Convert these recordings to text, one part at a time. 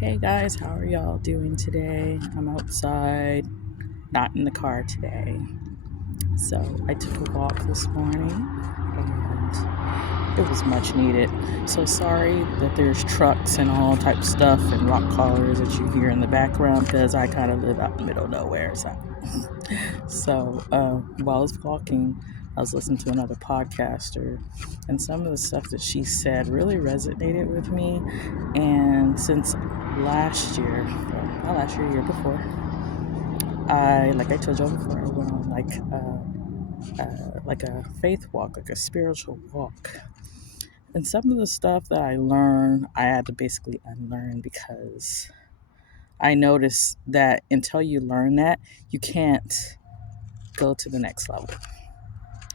Hey guys, how are y'all doing today? I'm outside, not in the car today. So I took a walk this morning and it was much needed. So sorry that there's trucks and all type of stuff and rock callers that you hear in the background because I kind of live out in the middle of nowhere. While I was walking, I was listening to another podcaster, and some of the stuff that she said really resonated with me. And since last year, well, not last year, year before, like I told you before, I went on like a faith walk, like a spiritual walk. And some of the stuff that I learned, I had to basically unlearn because I noticed that until you learn that, you can't go to the next level.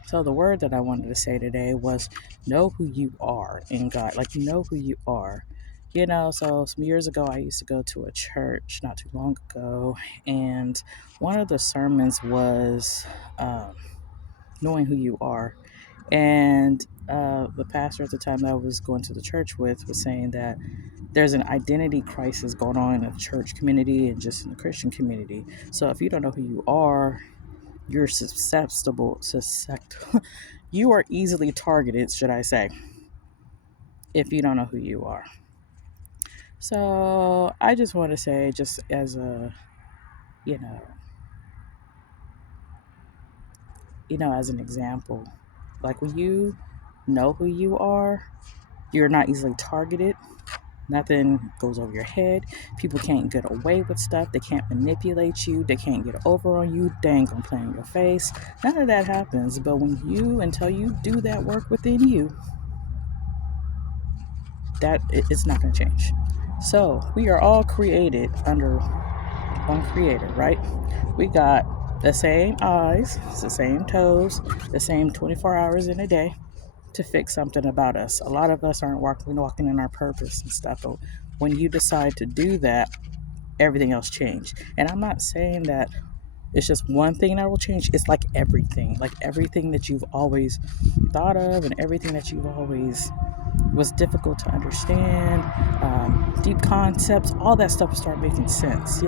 So the word that I wanted to say today was know who you are in God. Like know who you are. So some years ago I used to go to a church not too long ago, and one of the sermons was knowing who you are. And the pastor at the time that I was going to the church with was saying that there's an identity crisis going on in the church community and just in the Christian community. So if you don't know who you are, you're susceptible. You are easily targeted, should I say, if you don't know who you are. So I just want to say, just as a, you know, as an example, like when you know who you are, you're not easily targeted. Nothing goes over your head. People can't get away with stuff. They can't manipulate you. They can't get over on you. They ain't gonna play in your face. None of that happens. But until you do that work within you, it's not gonna change. So we are all created under one creator, right? We got the same eyes, the same toes, the same 24 hours in a day to fix something about us. A lot of us aren't walking in our purpose and stuff, but when you decide to do that, everything else change. And I'm not saying that it's just one thing that will change. It's like everything that you've always thought of and everything that you've always was difficult to understand, deep concepts, all that stuff will start making sense.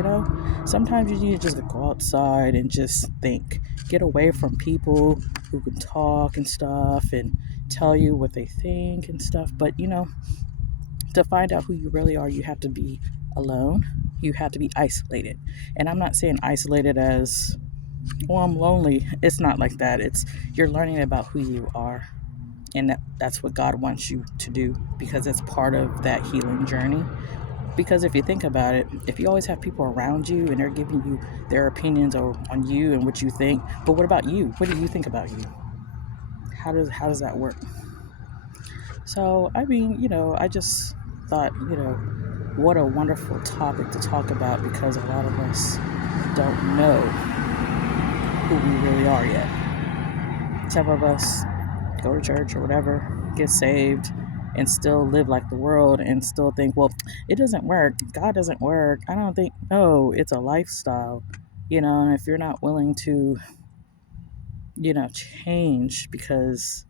Sometimes you need to just go outside and just think, get away from people who can talk and stuff and tell you what they think and stuff. But to find out who you really are, you have to be alone. You have to be isolated. And I'm not saying isolated as, well, I'm lonely. It's not like that. It's you're learning about who you are. And that's what God wants you to do because it's part of that healing journey. Because if you think about it, if you always have people around you and they're giving you their opinions on you and what you think, but what about you? What do you think about you? How does that work? So I mean, I just thought, what a wonderful topic to talk about because a lot of us don't know who we really are yet. Some of us go to church or whatever, get saved, and still live like the world and still think, well, it doesn't work. God doesn't work. I don't think, no, it's a lifestyle, and if you're not willing to, change because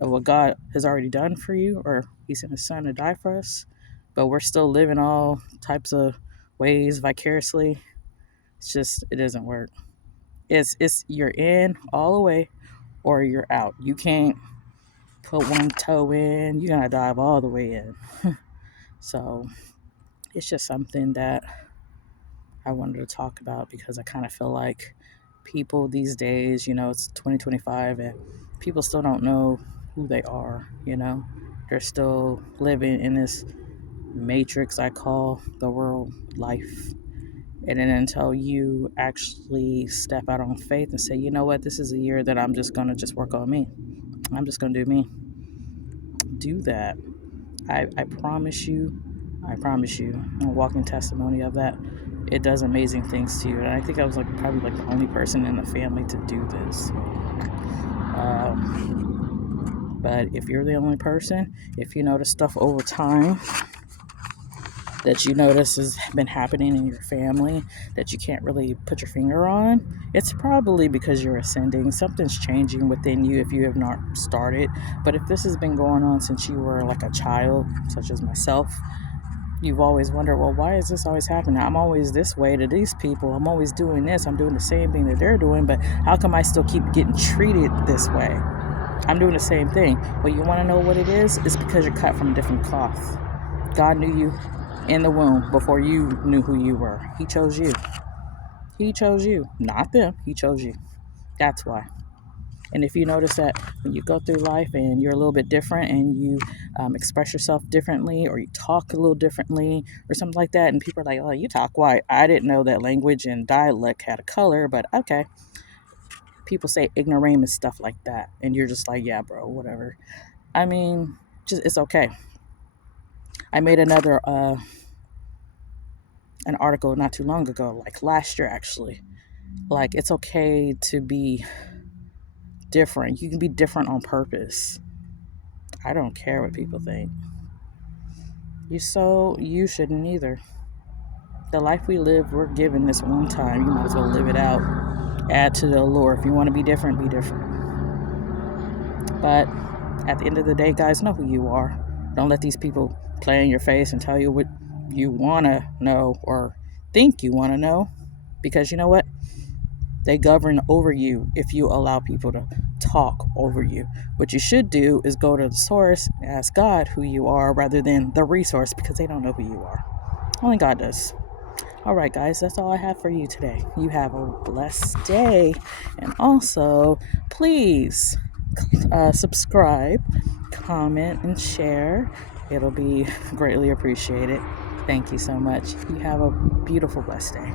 of what God has already done for you, or He sent His Son to die for us, but we're still living all types of ways vicariously, it doesn't work. It's you're in all the way or you're out. You can't put one toe in, you gotta dive all the way in. So it's just something that I wanted to talk about because I kind of feel like people these days, it's 2025 and people still don't know who they are. They're still living in this matrix I call the world life. And then until you actually step out on faith and say, you know what, this is a year that I'm just going to just work on me. I'm just going to do me. Do that. I promise you, I'm a walking testimony of that. It does amazing things to you. And I think I was probably the only person in the family to do this. But if you're the only person, if you notice stuff over time that you notice has been happening in your family that you can't really put your finger on, it's probably because you're ascending. Something's changing within you if you have not started. But if this has been going on since you were like a child, such as myself, You've always wondered, well, why is this always happening? I'm always this way to these people. I'm always doing this. I'm doing the same thing that they're doing, but how come I still keep getting treated this way? I'm doing the same thing. Well, you want to know what it is? It's because you're cut from a different cloth. God knew you in the womb before you knew who you were. He chose you. He chose you, not them. He chose you. That's why. And if you notice that when you go through life and you're a little bit different and you express yourself differently or you talk a little differently or something like that, and people are like, oh, you talk white. I didn't know that language and dialect had a color, but okay. People say ignoramus, stuff like that. And you're just like, yeah, bro, whatever. I mean, just it's okay. I made another an article not too long ago, like last year actually. Like it's okay to be different. You can be different on purpose. I don't care what people think. You shouldn't either. The life we live, we're given this one time. You might as well live it out. Add to the allure. If you want to be different, be different. But at the end of the day, guys, know who you are. Don't let these people play in your face and tell you what you want to know or think you want to know. Because you know what? They govern over you if you allow people to talk over you. What you should do is go to the source and ask God who you are rather than the resource, because they don't know who you are. Only God does. All right, guys, that's all I have for you today. You have a blessed day. And also, please subscribe, comment, and share. It'll be greatly appreciated. Thank you so much. You have a beautiful, blessed day.